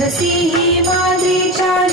तुलसी ही माद्री चार